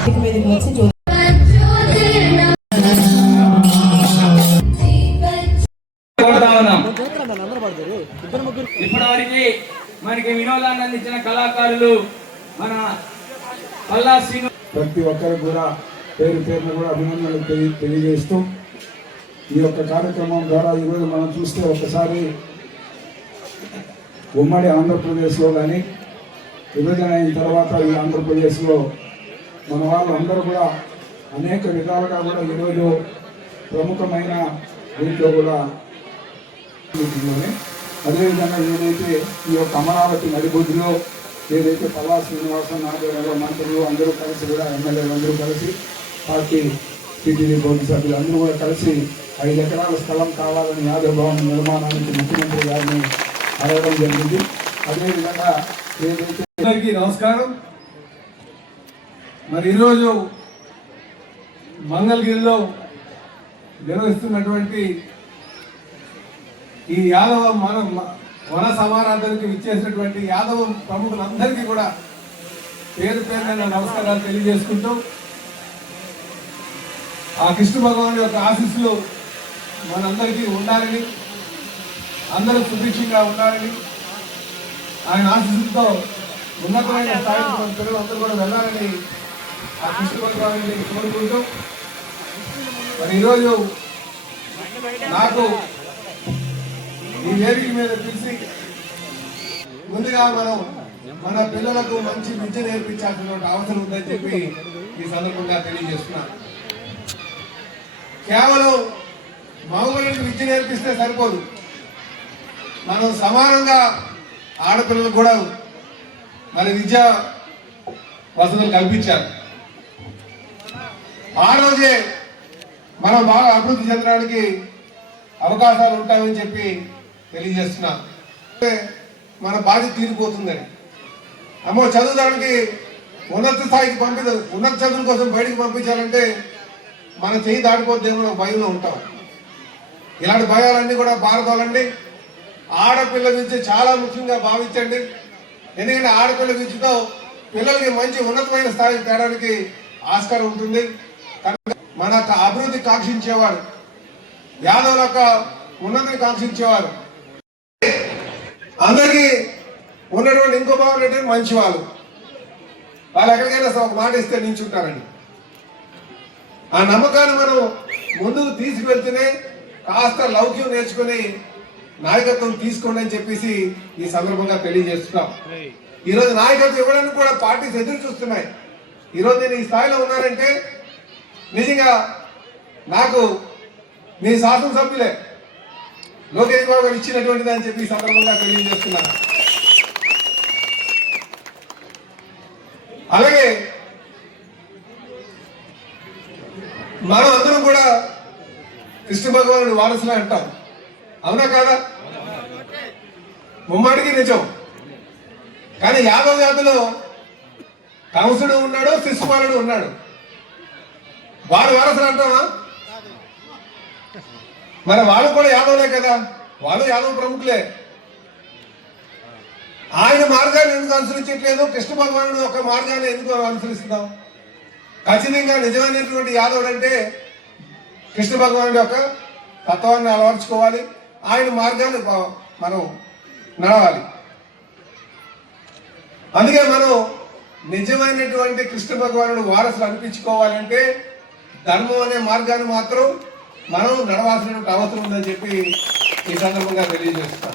ఇప్పటివరకు మనకి వినోదాన్ని అందించిన కళాకారులు మన పల్లా శ్రీను ప్రతి ఒక్కరికి కూడా పేరు పేరున కూడా అభినందనలు తెలియజేస్తూ ఈ యొక్క కార్యక్రమం ద్వారా ఈరోజు మనం చూస్తే ఒకసారి ఉమ్మడి ఆంధ్రప్రదేశ్లో కానీ విభజన అయిన తర్వాత ఈ ఆంధ్రప్రదేశ్లో మన వాళ్ళందరూ కూడా అనేక విధాలుగా కూడా ఈరోజు ప్రముఖమైన దీంట్లో కూడా అదేవిధంగా ఏదైతే ఈ యొక్క అమరావతి నడిబొడ్డులో ఏదైతే పల్లా శ్రీనివాసన్ ఆధ్వర్యంలో మంత్రులు అందరూ కలిసి కూడా ఎమ్మెల్యేలు అందరూ కలిసి పార్టీ టీటీడీ బోర్డు సభ్యులు అందరూ కూడా కలిసి 5 ఎకరాల స్థలం కావాలని యాదవ్ భవన్ నిర్మాణానికి ముఖ్యమంత్రి గారిని అడగడం జరిగింది. అదేవిధంగా ఏదైతే అందరికీ నమస్కారం. మరి ఈరోజు మంగళగిరిలో నిర్వహిస్తున్నటువంటి ఈ యాదవ వన సమారాధనకి విచ్చేసినటువంటి యాదవ ప్రముఖులందరికీ కూడా పేరు పేరున నమస్కారాలు తెలియజేసుకుంటూ ఆ కృష్ణ భగవాన్ యొక్క ఆశీస్సులు మనందరికీ ఉండాలని, అందరూ సుభిక్షంగా ఉండాలని, ఆయన ఆశీస్సులతో ఉన్నతమైన స్థాయికి మన పిల్లలందరూ కూడా వెళ్ళాలని ఆ కృష్ణ భగవాన్ని కోరుకుంటూ మరి ఈరోజు నాకు ఈ వేదిక మీద పిలిచి ముందుగా మనం మన పిల్లలకు మంచి విద్య నేర్పించాల్సినటువంటి అవసరం ఉందని చెప్పి ఈ సందర్భంగా తెలియజేస్తున్నాను. కేవలం మగవాళ్ళకి విద్య నేర్పిస్తే సరిపోదు, మనం సమానంగా ఆడపిల్లలకు కూడా మరి విద్యా వసతులు కల్పించాలి. ఆ రోజే మనం బాగా అభివృద్ధి చెందడానికి అవకాశాలు ఉంటాయని చెప్పి తెలియజేస్తున్నా. మన బాధ్యత తీరిపోతుందని అమ్మో చదువుదానికి ఉన్నత స్థాయికి ఉన్నత చదువుల కోసం బయటికి పంపించాలంటే మన చేయి దాటిపోద్దేమో భయంలో ఉంటాం. ఇలాంటి భయాలన్నీ కూడా పారదోలండి. ఆడపిల్ల విద్య చాలా ముఖ్యంగా భావించండి. ఎందుకంటే ఆడపిల్ల విద్యతో పిల్లలకి మంచి ఉన్నతమైన స్థాయికి తేడానికి ఆస్కారం ఉంటుంది. మన అభివృద్ధి కాంక్షించేవారు, యాదవుల యొక్క ఉన్నతిని కాంక్షించేవారు, అందరికీ ఉన్నటువంటి ఇంకో భావన అంటే మంచి వాళ్ళు ఎక్కడికైనా ఒక మాట ఇస్తే నించుంటారండి. ఆ నమ్మకాన్ని మనం ముందుకు తీసుకువెళ్తేనే కాస్త లౌక్యం నేర్చుకుని నాయకత్వం తీసుకోండి అని చెప్పేసి ఈ సందర్భంగా తెలియజేస్తున్నాం. ఈరోజు నాయకత్వం ఇవ్వడానికి కూడా పార్టీస్ ఎదురు చూస్తున్నాయి. ఈరోజు నేను ఈ స్థాయిలో ఉన్నానంటే నిజంగా నాకు మీ శాసనసభ్యులే లోకేష్ బాబు గారు ఇచ్చినటువంటిది అని చెప్పి ఈ సందర్భంగా తెలియజేస్తున్నాను. అలాగే మనం అందరం కూడా కృష్ణ భగవానుడు వారసులే అంటాం, అవునా కాదా? ముమ్మాడికి నిజం. కానీ యాదవ జాతిలో కంసుడు ఉన్నాడు, శిశుపాలుడు ఉన్నాడు. వాడు వారసులు అంటామా? మరి వాళ్ళు కూడా యాదవులే కదా, వాళ్ళు యాదవ ప్రముఖులే. ఆయన మార్గాన్ని ఎందుకు అనుసరించట్లేదు? కృష్ణ భగవానుడు ఒక మార్గాన్ని ఎందుకు అనుసరిస్తున్నాం? ఖచ్చితంగా నిజమైనటువంటి యాదవుడు అంటే కృష్ణ భగవానుడి యొక్క తత్వాన్ని అలవర్చుకోవాలి, ఆయన మార్గాన్ని మనం నడవాలి. అందుకే మనం నిజమైనటువంటి కృష్ణ భగవానుడు వారసులు అనిపించుకోవాలంటే ధర్మం అనే మార్గాన్ని మాత్రం మనం నడవాల్సినటువంటి అవసరం ఉందని చెప్పి ఈ సందర్భంగా తెలియజేస్తాం.